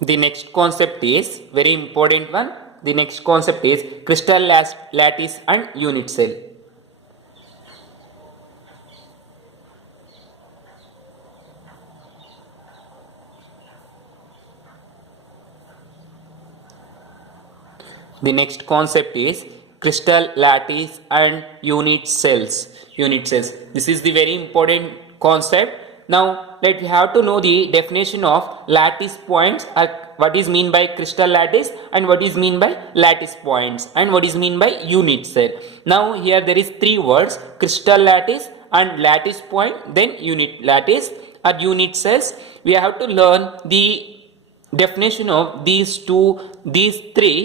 The next concept is very important one. The next concept is crystal lattice and unit cell. The next concept is crystal lattice and unit cells. Unit cells. This is the very important concept. Now let we have to know the definition of lattice points. What is mean by crystal lattice and what is mean by lattice points and what is mean by unit cell. Now here there is three words: crystal lattice and lattice point, then unit lattice or unit cells. We have to learn the definition of these three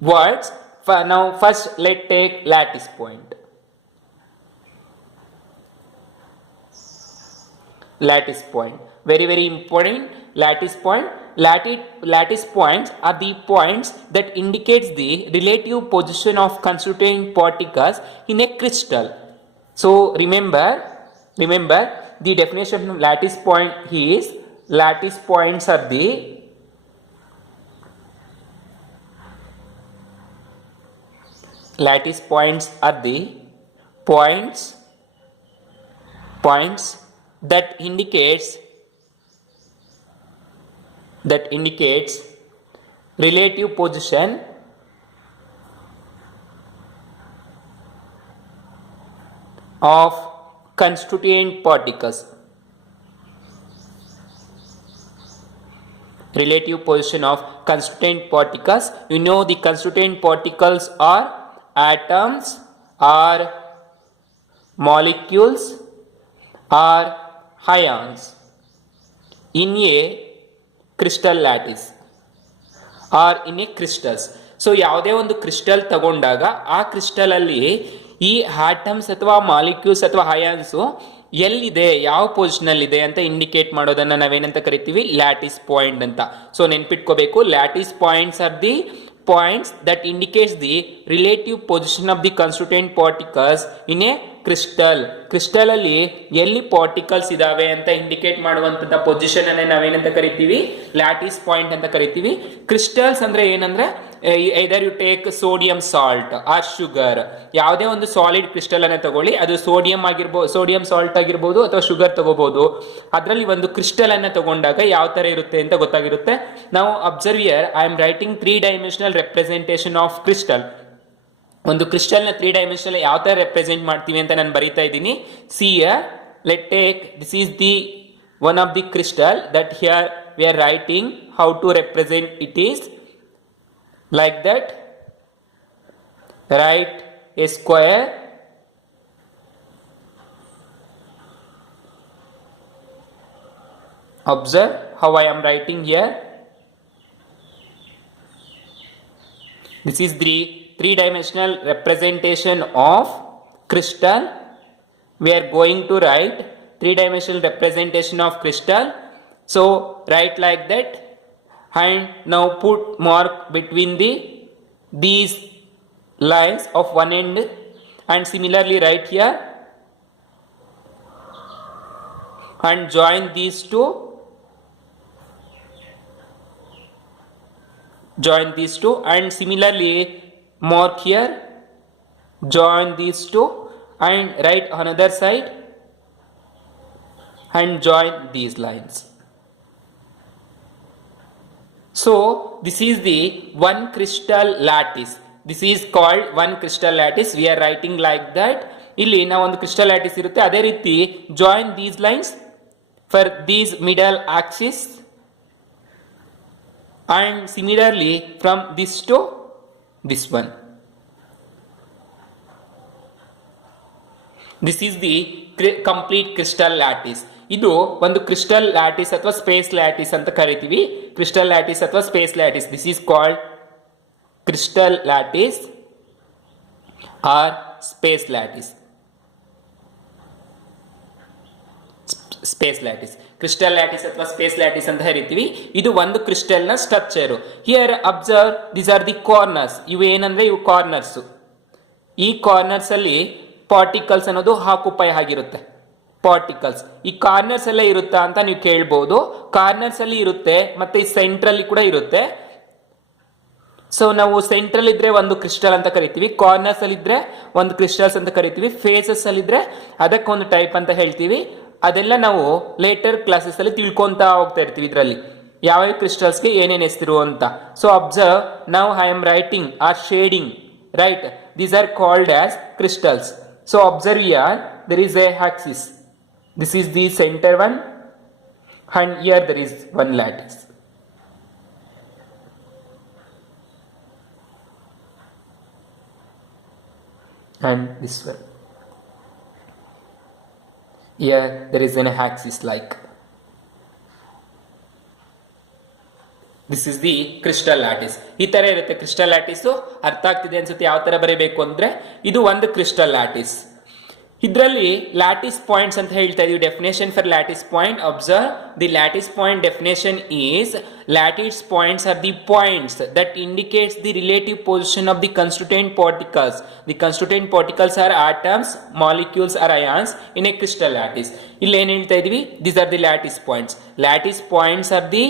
words. Now first let's take lattice point. Lattice point, very important. Lattice point. Lattice points are the points that indicates the relative position of constituent particles in a crystal. So remember the definition of lattice point is lattice points are the points that indicates relative position of constituent particles. Relative position of constituent particles. You know the constituent particles are atoms, or molecules, or ions in a crystal lattice or in a crystals. So ಯಾವುದೇ ಒಂದು ಕ್ರಿಸ್ಟಲ್ ತಗೊಂಡಾಗ ಆ ಕ್ರಿಸ್ಟಲ್ ಅಲ್ಲಿ ಈ ಆಟಮ್ಸ್ ಅಥವಾ ಮಾಲಿಕ್ಯೂಲ್ಸ್ ಅಥವಾ ಅಯಾನ್ಸು ಎಲ್ಲಿದೆ, ಯಾವ ಪೊಸಿಷನ್ ಅಲ್ಲಿ ಇದೆ ಅಂತ ಇಂಡಿಕೇಟ್ ಮಾಡೋದನ್ನ ನಾವೇನಂತ ಕರಿತೀವಿ? ಲ್ಯಾಟಿಸ್ ಪಾಯಿಂಟ್ ಅಂತ. ಸೊ ನೆನ್ಪಿಟ್ಕೋಬೇಕು, lattice points are the points that indicates the relative position of the constituent particles in a crystal. Crystal ಅಲ್ಲಿ ಎಲ್ಲಿ ಪಾರ್ಟಿಕಲ್ಸ್ ಇದಾವೆ ಅಂತ ಇಂಡಿಕೇಟ್ ಮಾಡುವಂತ ಪೊಸಿಷನ್ ಅನ್ನೇ ನಾವೇನಂತ ಕರಿತೀವಿ? ಲ್ಯಾಟಿಸ್ ಪಾಯಿಂಟ್ ಅಂತ ಕರಿತೀವಿ. ಕ್ರಿಸ್ಟಲ್ಸ್ ಅಂದ್ರೆ ಏನಂದ್ರೆ either you take sodium salt or sugar. ಯಾವುದೇ ಒಂದು ಸಾಲಿಡ್ ಕ್ರಿಸ್ಟಲ್ ಅನ್ನ ತಗೊಳ್ಳಿ, ಅದು ಸೋಡಿಯಂ ಸಾಲ್ಟ್ ಆಗಿರ್ಬೋದು ಅಥವಾ ಶುಗರ್ ತಗೋಬಹುದು. ಅದರಲ್ಲಿ ಒಂದು ಕ್ರಿಸ್ಟಲ್ ಅನ್ನ ತಗೊಂಡಾಗ ಯಾವ ತರ ಇರುತ್ತೆ ಅಂತ ಗೊತ್ತಾಗಿರುತ್ತೆ. ನಾವು observe here, I am writing 3 dimensional representation of crystal. ಒಂದು ಕ್ರಿಸ್ಟಲ್ ನ 3 ಡೈಮೆನ್ಷನಲ್ ಯಾವ ತರ ರೆಪ್ರೆಸೆಂಟ್ ಮಾಡ್ತೀವಿ ಅಂತ ನಾನು ಬರೀತಾ ಇದ್ದೀನಿ. See let take, this is the one of the crystal that here we are writing how to represent it is like that. Write a square, observe how I am writing here. This is the three-dimensional representation of crystal. We are going to write three-dimensional representation of crystal. So write like that. And now put mark between these lines of one end, and similarly write here and join these two. And similarly mark here, join these two, and write another side and join these lines. So this is the one crystal lattice. This is called one crystal lattice. We are writing like that. ಇಲ್ಲಿ ನಾವು ಒಂದು crystal lattice ಇರುತ್ತೆ, ಅದೇ ರೀತಿ join these lines for these middle axis, and similarly from this to this one. This is the complete crystal lattice. ಇದು ಒಂದು crystal lattice ಅಥವಾ space lattice ಅಂತ ಕರಿತೀವಿ. ಕ್ರಿಸ್ಟಲ್ ಲ್ಯಾಟಿಸ್ ಅಥವಾ space lattice. This is called crystal lattice or space lattice. Space lattice, crystal lattice ಅಥವಾ space lattice ಅಂತ ಕರಿತೀವಿ. ಇದು ಒಂದು ಕ್ರಿಸ್ಟಲ್ ನ structure. Here observe, these are the corners. ಇವು ಏನಂದ್ರೆ ಇವು ಕಾರ್ನರ್ಸ್. ಈ ಕಾರ್ನರ್ಸ್ ಅಲ್ಲಿ ಪಾರ್ಟಿಕಲ್ಸ್ ಅನ್ನೋದು ಆಕ್ಯುಪೈ ಆಗಿರುತ್ತೆ. ಪಾರ್ಟಿಕಲ್ಸ್. ಈ ಕಾರ್ನರ್ಸ್ ಎಲ್ಲ ಇರುತ್ತಾ ಅಂತ ನೀವು ಕೇಳ್ಬೋದು. ಕಾರ್ನರ್ಸ್ ಅಲ್ಲಿ ಇರುತ್ತೆ, ಮತ್ತೆ ಈ ಸೆಂಟ್ರಲ್ಲಿ ಕೂಡ ಇರುತ್ತೆ. ಸೊ ನಾವು ಸೆಂಟ್ರಲ್ ಇದ್ರೆ ಒಂದು ಕ್ರಿಸ್ಟಲ್ ಅಂತ ಕರಿತೀವಿ, ಕಾರ್ನರ್ಸ್ ಅಲ್ಲಿ ಇದ್ರೆ ಒಂದು ಕ್ರಿಸ್ಟಲ್ಸ್ ಅಂತ ಕರಿತೀವಿ, ಫೇಸಸ್ ಅಲ್ಲಿ ಇದ್ರೆ ಅದಕ್ಕೊಂದು ಟೈಪ್ ಅಂತ ಹೇಳ್ತೀವಿ. ಅದೆಲ್ಲ ನಾವು ಲೇಟರ್ ಕ್ಲಾಸಸ್ ಅಲ್ಲಿ ತಿಳ್ಕೊಂತ ಹೋಗ್ತಾ ಇರ್ತೀವಿ ಇದರಲ್ಲಿ ಯಾವ ಕ್ರಿಸ್ಟಲ್ಸ್ಗೆ ಏನೇನು ಹೆಸರು ಅಂತ. So observe, now I am writing or shading, right? These are called as crystals. So observe here, there is a axis. This is the center one, and here there is one lattice. And this one. Here there is an axis like. This is the crystal lattice. ಈ ತರ ಇರುತ್ತೆ crystal lattice. ಅರ್ಥ ಆಗ್ತಿದೆ ಅನ್ಸುತ್ತೆ ಯಾವ ತರ ಬರೀಬೇಕು ಅಂದ್ರೆ. ಇದು ಒಂದು ಕ್ರಿಸ್ಟಲ್ ಲ್ಯಾಟಿಸ್. ಇದರಲ್ಲಿ ಲ್ಯಾಟಿಸ್ ಪಾಯಿಂಟ್ಸ್ ಅಂತ ಹೇಳ್ತಾ ಇದೀವಿ. Definition for lattice point, observe the lattice point definition is lattice points are the points that indicates the relative position of the constituent particles. The constituent particles are atoms, molecules or ions in a crystal lattice. ಇಲ್ಲಿ ಏನ್ ಹೇಳ್ತಾ ಇದೀವಿ? These are the lattice points. Lattice points are the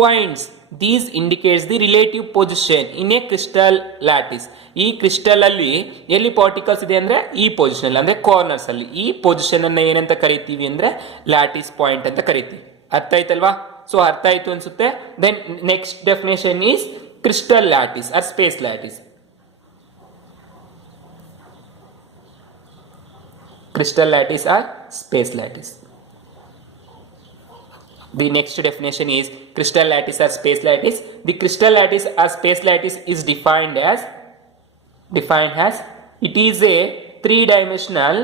points. These indicates the relative position in a crystal lattice. ಈ ಕ್ರಿಸ್ಟಲ್ ಅಲ್ಲಿ ಎಲ್ಲಿ ಪಾರ್ಟಿಕಲ್ಸ್ ಇದೆ ಅಂದ್ರೆ ಈ ಪೊಸಿಷನ್ ಅಂದ್ರೆ ಕಾರ್ನರ್ಸ್ ಅಲ್ಲಿ. ಈ ಪೊಸಿಷನ್ ಅನ್ನ ಏನಂತ ಕರಿತೀವಿ ಅಂದ್ರೆ ಲ್ಯಾಟಿಸ್ ಪಾಯಿಂಟ್ ಅಂತ ಕರಿತೀವಿ. ಅರ್ಥ ಆಯ್ತಲ್ವಾ? ಸೊ ಅರ್ಥ ಆಯ್ತು ಅನ್ಸುತ್ತೆ. Then next definition is crystal lattice or space lattice. Crystal lattice or space lattice. The next definition is crystal lattice or space lattice. The crystal lattice or space lattice is defined as it is a three-dimensional.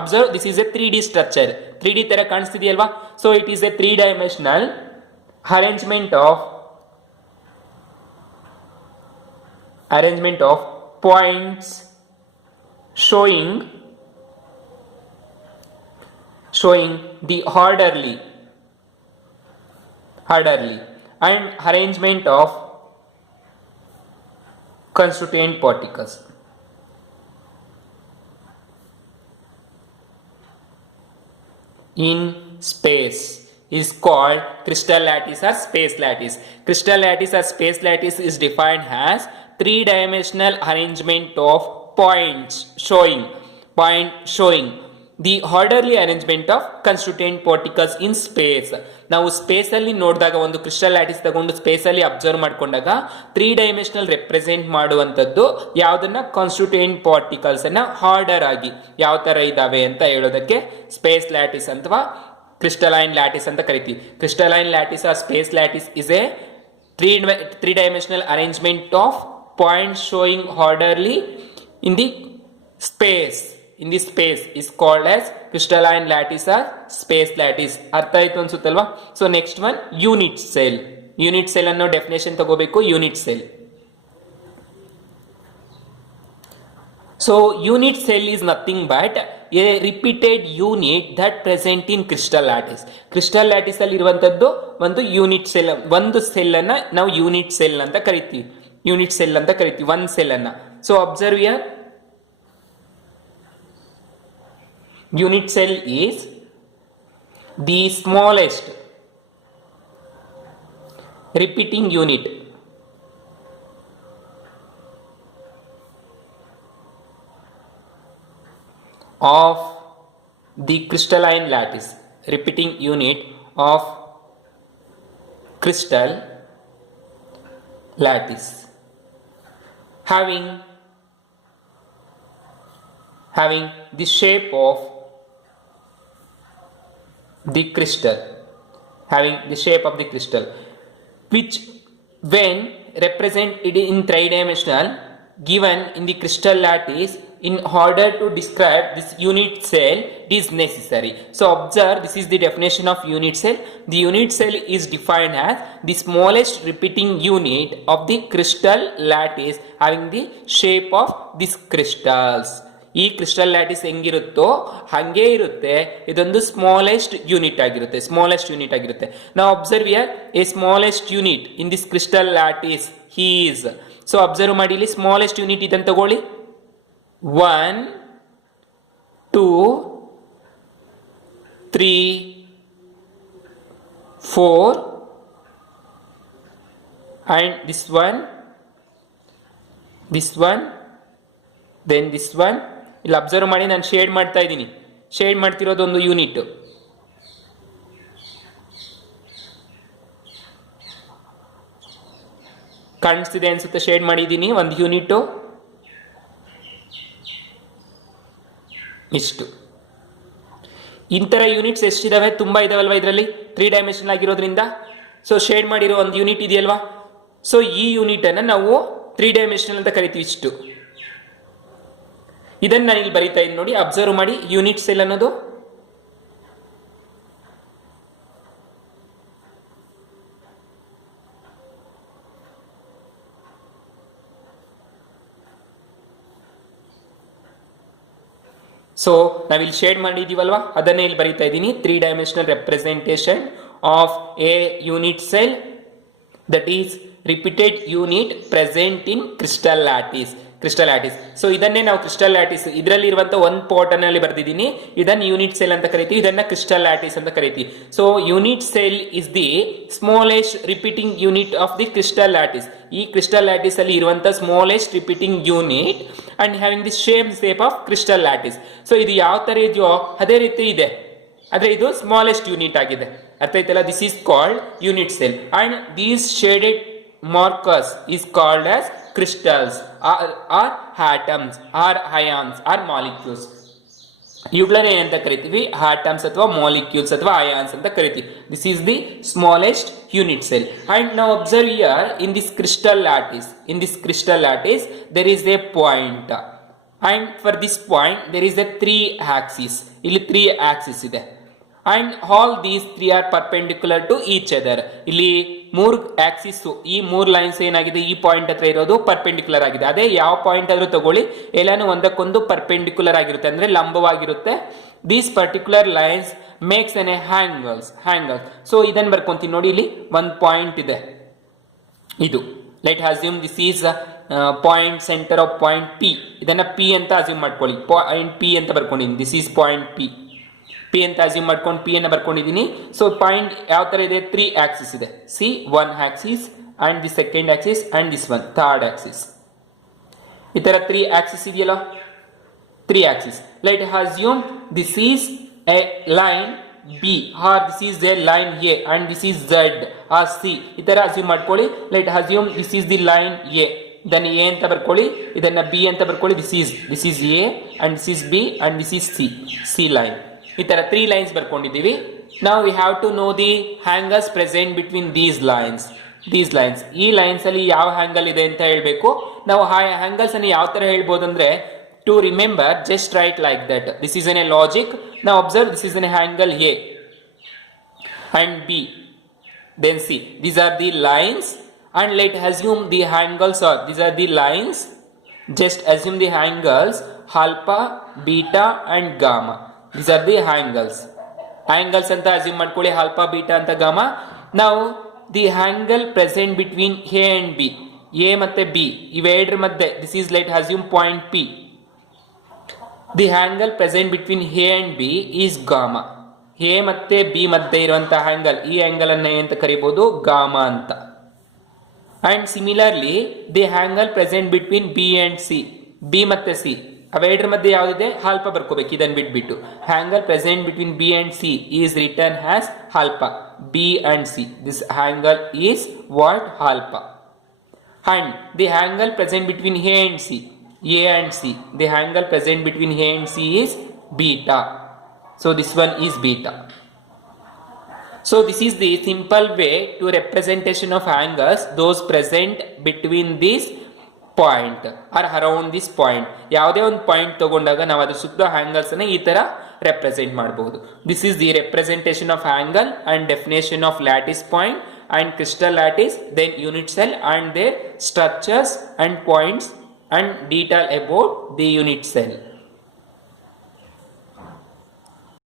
Observe, this is a 3D structure. 3D ತರ ಕಾಣಿಸ್ತಿದೆಯಲ್ವಾ? So it is a three-dimensional arrangement of points showing the orderly and arrangement of constituent particles. In space is called crystal lattice or space lattice. Crystal lattice or space lattice is defined as three-dimensional arrangement of points showing the orderly arrangement of constituent particles in space. ನಾವು space ಅಲ್ಲಿ ನೋಡಿದಾಗ ಒಂದು crystal lattice ತಗೊಂಡು space ಅಲ್ಲಿ observe ಮಾಡ್ಕೊಂಡಾಗ 3 dimensional represent ಮಾಡುವಂತದ್ದು ಯಾವ್ದನ್ನ? Constituent particles ಅನ್ನ ಆರ್ಡರ್ ಆಗಿ ಯಾವ ತರ ಇದಾವೆ ಅಂತ ಹೇಳೋದಕ್ಕೆ ಸ್ಪೇಸ್ ಲ್ಯಾಟಿಸ್ ಅಥವಾ ಕ್ರಿಸ್ಟಲೈನ್ ಲ್ಯಾಟಿಸ್ ಅಂತ ಕರಿತೀವಿ. Crystalline lattice or space lattice is a three dimensional arrangement of points showing orderly in the space is called as crystalline lattice or space lattice. ಅರ್ಥ ಆಯ್ತು ಅನ್ಸುತ್ತಲ್ವಾ? So next one unit cell. Unit cell ಅನ್ನೋ definition ತಗೋಬೇಕು. Unit cell. So unit cell is nothing but a repeated unit that present in crystal lattice. Crystal lattice ಅಲ್ಲಿ ಇರುವಂತದ್ದು ಒಂದು unit cell. ಒಂದು ಸೆಲ್ ಅನ್ನ ನಾವು ಯೂನಿಟ್ ಸೆಲ್ ಅಂತ ಕರಿತೀವಿ. ಒಂದು ಸೆಲ್ ಅನ್ನ. So observe here, unit cell is the smallest repeating unit of the crystalline lattice. Repeating unit of crystal lattice having the shape of the crystal, which when represented in three-dimensional given in the crystal lattice, in order to describe this unit cell, it is necessary. So observe, this is the definition of unit cell. The unit cell is defined as the smallest repeating unit of the crystal lattice having the shape of these crystals. ಈ crystal lattice ಹೆಂಗಿರುತ್ತೋ ಹಂಗೆ ಇರುತ್ತೆ. ಇದೊಂದು smallest unit ಆಗಿರುತ್ತೆ. ನಾವು observe here A smallest unit in this crystal lattice is. So observe ಮಾಡಿ, ಇಲ್ಲಿ smallest unit ಇದನ್ನು ತಗೊಳ್ಳಿ. 1, 2, 3, 4, and this one, then this one. ಇಲ್ಲಿ ಅಬ್ಸರ್ವ್ ಮಾಡಿ, ನಾನು ಶೇಡ್ ಮಾಡ್ತಾ ಇದ್ದೀನಿ. ಶೇಡ್ ಮಾಡ್ತಿರೋದೊಂದು ಯೂನಿಟ್. ಕಾಣಿಸ್ತಿದೆ ಅನ್ಸುತ್ತೆ, ಶೇಡ್ ಮಾಡಿದ್ದೀನಿ ಒಂದು ಯೂನಿಟ್. ಇಷ್ಟು ಇಂತರ ಯೂನಿಟ್ಸ್ ಎಷ್ಟಿದಾವೆ? ತುಂಬಾ ಇದಾವಲ್ವಾ ಇದರಲ್ಲಿ, 3 ಡೈಮೆನ್ಷನಲ್ ಆಗಿರೋದ್ರಿಂದ. ಸೊ ಶೇಡ್ ಮಾಡಿರೋ ಒಂದು ಯೂನಿಟ್ ಇದೆಯಲ್ವಾ, ಸೊ ಈ ಯೂನಿಟ್ ಅನ್ನ ನಾವು 3 ಡೈಮೆನ್ಷನಲ್ ಅಂತ ಕರಿತೀವಿ. ಇಷ್ಟು ಇದನ್ನ ನಾನು ಇಲ್ಲಿ ಬರೀತಾ ಇದ್ದೀನಿ ನೋಡಿ, ಅಬ್ಸರ್ವ್ ಮಾಡಿ. ಯೂನಿಟ್ ಸೆಲ್ ಅನ್ನೋದು ಸೊ ನಾವಿಲ್ಲಿ ಶೇಡ್ ಮಾಡಿದೀವಲ್ವಾ, ಅದನ್ನೇ ಇಲ್ಲಿ ಬರೀತಾ ಇದ್ದೀನಿ. 3 dimensional representation of A unit cell, that is repeated unit present in crystal lattice. So ಇದನ್ನೇ ನಾವು ಕ್ರಿಸ್ಟಲ್ ಲ್ಯಾಟಿಸ್, ಇದರಲ್ಲಿ ಇರುವಂತಹ ಒಂದು ಪಾರ್ಟ್ ಅಲ್ಲಿ ಬರೆದಿದ್ದೀನಿ. ಇದನ್ನ ಯೂನಿಟ್ ಸೆಲ್ ಅಂತ ಕರಿತೀವಿ, ಇದನ್ನ ಕ್ರಿಸ್ಟಲ್ ಲ್ಯಾಟಿಸ್ ಅಂತ ಕರಿತೀವಿ. So unit cell is the smallest repeating unit of the crystal lattice. ಈ ಕ್ರಿಸ್ಟಲ್ ಲ್ಯಾಟಿಸ್ ಅಲ್ಲಿ ಇರುವಂತಹ smallest repeating unit and having the shape of crystal lattice. So ಇದು ಯಾವ ತರ ಇದೆಯೋ ಅದೇ ರೀತಿ ಇದೆ, ಆದ್ರೆ ಇದು ಸ್ಮಾಲೆಸ್ಟ್ ಯೂನಿಟ್ ಆಗಿದೆ. ಅರ್ಥ ಆಯ್ತಲ್ಲ? This is called unit cell and these shaded markers is called as crystals or atoms or ions or molecules. ಇವುಗಳನ್ನ ಏನಂತ ಕರಿತೀವಿ? ಆಟಮ್ಸ್ ಅಥವಾ ಮಾಲಿಕ್ಯೂಲ್ಸ್ ಅಥವಾ ಅಯಾನ್ಸ್ ಅಂತ ಕರಿತೀವಿ. This is the smallest unit cell. And ನಾವು observe here in this crystal lattice there is a point and for this point there is a 3 axis. ಇಲ್ಲಿ 3 axis ಇದೆ and all these 3 are perpendicular to each other. ಇಲ್ಲಿ 3 ಆಕ್ಸಿಸ್, ಈ 3 ಲೈನ್ಸ್ ಏನಾಗಿದೆ, ಈ ಪಾಯಿಂಟ್ ಹತ್ರ ಇರೋದು ಪರ್ಪೆಂಡಿಕ್ಯುಲರ್ ಆಗಿದೆ. ಅದೇ ಯಾವ ಪಾಯಿಂಟ್ ಆದ್ರೂ ತಗೊಳ್ಳಿ, ಎಲ್ಲಾನು ಒಂದಕ್ಕೊಂದು ಪರ್ಪೆಂಡಿಕ್ಯುಲರ್ ಆಗಿರುತ್ತೆ, ಅಂದ್ರೆ ಲಂಬವಾಗಿರುತ್ತೆ. These particular lines makes an a angles. So ಇದನ್ನ ಬರ್ಕೊಂತೀನಿ ನೋಡಿ, ಇಲ್ಲಿ ಒಂದು ಪಾಯಿಂಟ್ ಇದೆ. ಇದು let assume this is point center of point P. ಇದನ್ನ ಪಿ ಅಂತ ಅಸ್ಯೂಮ್ ಮಾಡ್ಕೊಳ್ಳಿ. ಪಾಯಿಂಟ್ ಪಿ ಅಂತ ಬರ್ಕೊಂಡಿದ್ದೀನಿ. ದಿಸ್ ಈಸ್ ಪಾಯಿಂಟ್ ಪಿ ಅಂತ ಅಸ್ಯೂಮ್ ಮಾಡ್ಕೊಂಡು ಪಿ ಅನ್ನ ಬರ್ಕೊಂಡಿದ್ದೀನಿ. ಸೊ ಪಾಯಿಂಟ್ ಯಾವ ತರ ಇದೆ? 3 ಆಕ್ಸಿಸ್ ಇದೆ. See, 1 axis and the second axis and this one third axis. ಈ ತರ 3 ಆಕ್ಸಿಸ್ ಇದೆಯಲ್ಲ, 3 axis. Let assume this is a line B or this is a line A and this is Z or C. ಈ ತರ assume ಮಾಡ್ಕೊಳ್ಳಿ. Let assume this is the line A, ಇದನ್ನ A ಅಂತ ಬರ್ಕೊಳ್ಳಿ, ಇದನ್ನ ಬಿ ಅಂತ ಬರ್ಕೊಳ್ಳಿ. This is A and this is B and this is C line. ಈ ತರ 3 ಲೈನ್ಸ್ ಬರ್ಕೊಂಡಿದ್ದೀವಿ. ನಾವು we have to know the angles present between these lines. ಈ ಲೈನ್ಸ್ ಅಲ್ಲಿ ಯಾವ ಹ್ಯಾಂಗಲ್ ಇದೆ ಅಂತ ಹೇಳ್ಬೇಕು. ನಾವು ಆ ಹ್ಯಾಂಗಲ್ಸ್ ಅನ್ನು ಯಾವ ತರ ಹೇಳ್ಬೋದು ಅಂದ್ರೆ, to remember just write like that. This is an a logic. ನಾವು observe, this is an angle a and b, then c. These are the lines and let assume the angles are these are the lines. Just assume the angles alpha, beta and gamma. These are the angles ಅಂತ assume ಮಾಡ್ಕೊಳ್ಳಿ, alpha, beta ಅಂತ, gamma. ನಾವು the angle present between a and b, a ಮತ್ತೆ ಬಿ ಇವೆರಡರ ಮಧ್ಯೆ, this is let assume point P. The angle present between a and B is gamma. A ಮತ್ತೆ ಬಿ ಮಧ್ಯೆ ಇರುವಂತಹ ಆಂಗಲ್, ಈ ಆಂಗಲ್ ಅನ್ನ ಏನಂತ ಕರಿಬಹುದು? ಗಾಮಾ ಅಂತ. And similarly the angle present between B and C, B ಮತ್ತೆ ಸಿ ಅವೆರಡರ ಮಧ್ಯೆ ಯಾವ್ದಿದೆ? ಆಲ್ಫಾ ಬರ್ಕೋಬೇಕು. ಇದನ್ನು ಬಿಟ್ಬಿಟ್ಟು angle present between B and C is return has alpha. B and C, this angle is what? Alpha. And the angle present between a and C, the angle present between a and C is beta. So this one is beta. So this is the simple way to representation of angles, those present between this point or around this point. ಯಾವುದೇ ಒಂದು ಪಾಯಿಂಟ್ ತಗೊಂಡಾಗ ನಾವು ಅದ್ರ ಸುತ್ತ ಆಂಗಲ್ಸ್ ಅನ್ನ ಈ ತರ represent ಮಾಡಬಹುದು. This is the representation of angle and definition of lattice point and crystal lattice, then unit cell and their structures and points and detail about the unit cell.